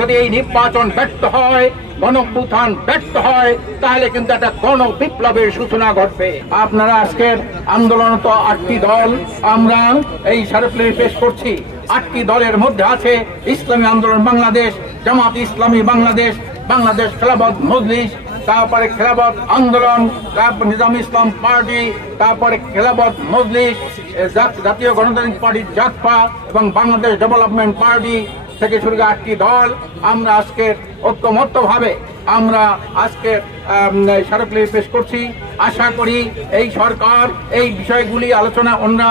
যদি এই নির্বাচন ব্যর্থ হয়, গণঅভ্যুত্থান ব্যর্থ হয়, তাহলে কিন্তু একটা গণবিপ্লবের সূচনা ঘটবে। আপনারা আজকের আন্দোলনত 8টি দল আমরা এই স্মারকলিপি পেশ করছি। 8টি দলের মধ্যে আছে ইসলামী আন্দোলন বাংলাদেশ, জামাত ইসলামী বাংলাদেশ, বাংলাদেশ খেলাফত মজলিস, তারপরে খেলাফত আন্দোলন, তারপর নিজাম ইসলাম পার্টি, তারপরে খেলাফত মজলিস, জাতীয় গণতান্ত্রিক পার্টি জাতপা এবং বাংলাদেশ ডেভেলপমেন্ট পার্টি থেকে শুরু করে 8টি দল আমরা আজকে ঐক্যমত্যভাবে আমরা আজকে স্মারকলিপি পেশ করছি। আশা করি এই সরকার এই বিষয়গুলি আলোচনা ওনারা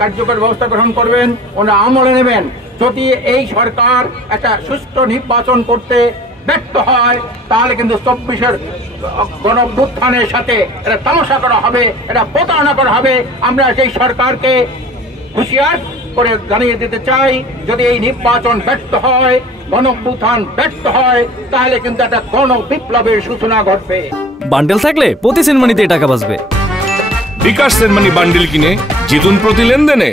কার্যকর ব্যবস্থা গ্রহণ করবেন, ওনারা আমলে নেবেন। যদি এই সরকার একটা সুষ্ঠু নির্বাচন করতে ব্যর্থ হয়, তাহলে কিন্তু 24-এর গণঅভ্যুত্থানের সাথে এটা তামাশা করা হবে, এটা প্রতারণা করা হবে। আমরা সেই সরকারকে হুঁশিয়ার করে জানিয়ে দিতে চাই, যদি এই নির্বাচন ব্যর্থ হয়, গণঅভ্যুত্থান ব্যর্থ হয়, তাহলে কিন্তু একটা গণবিপ্লবের সূচনা ঘটবে। বান্ডেল থাকলে প্রতি সেনমানিতে টাকা বাঁচবে। বিকাশ সেনমানি বান্ডেল কিনে জিতুন প্রতি লেনদেনে।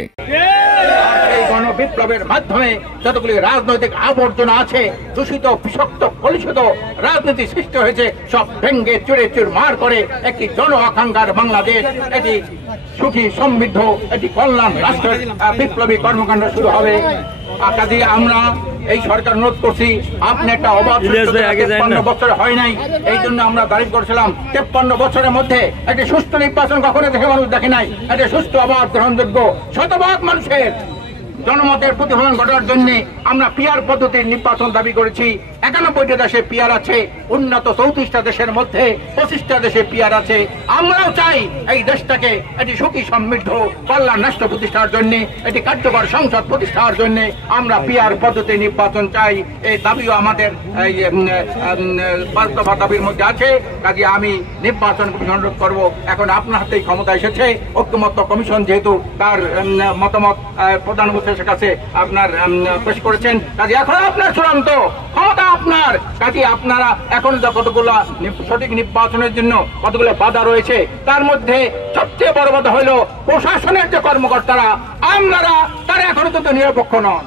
বিপ্লবের মাধ্যমে যতগুলি রাজনৈতিক আবর্জনা আছে, দূষিত বিষাক্ত কলুষিত রাজনীতি সৃষ্টি হয়েছে, সব ভেঙ্গে চুরে চুরমার করে একটি জন আকাঙ্ক্ষার বাংলাদেশ, এটি সুখী সমৃদ্ধ, এটি কল্যাণ রাষ্ট্রের বিপ্লবী কর্মকাণ্ড শুরু হবে। কাজে আমরা এই সরকার অনুরোধ করছি, আপনি একটা অবাধ 53 বছর হয় নাই, এই জন্য আমরা দাবি করেছিলাম 53 বছরের মধ্যে একটি সুষ্ঠু নির্বাচন কখনো দেখে মানুষ দেখে নাই। একটি সুষ্ঠু অবাধ গ্রহণযোগ্য শতভাগ মানুষের জনমতের প্রতিফলন ঘটার জন্য আমরা পিআর পদ্ধতির নির্বাচন দাবি করেছি। 91টা দেশে পিআর আছে, উন্নত 34টা দেশের মধ্যে 25টা দেশে পিআর আছে। আমরাও চাই এই দেশটাকে এটি সুখী সমৃদ্ধ কল্যাণ রাষ্ট্র প্রতিষ্ঠার জন্য, এটি কার্যকর সংসদ প্রতিষ্ঠার জন্য আমরা পিআর পদ্ধতির নির্বাচন চাই। এই দাবিও আমাদের 5 দফা দাবির মধ্যে আছে। কাজে আমি নির্বাচন কমিশন অনুরোধ করবো, এখন আপনার হাতেই ক্ষমতা এসেছে, ঐক্যমত্য কমিশন যেহেতু তার মতামত প্রধানমন্ত্রীর কাছে আপনার পেশ করেছেন, কাজে এখন আপনার চূড়ান্ত ক্ষমতা আপনার। কাজে আপনারা এখন যা কতগুলো সঠিক নির্বাচনের জন্য কতগুলো বাধা রয়েছে, তার মধ্যে সবচেয়ে বড় বাধা হলো প্রশাসনের যে কর্মকর্তারা, আপনারা তারা এখনো তো নিরপেক্ষ নন।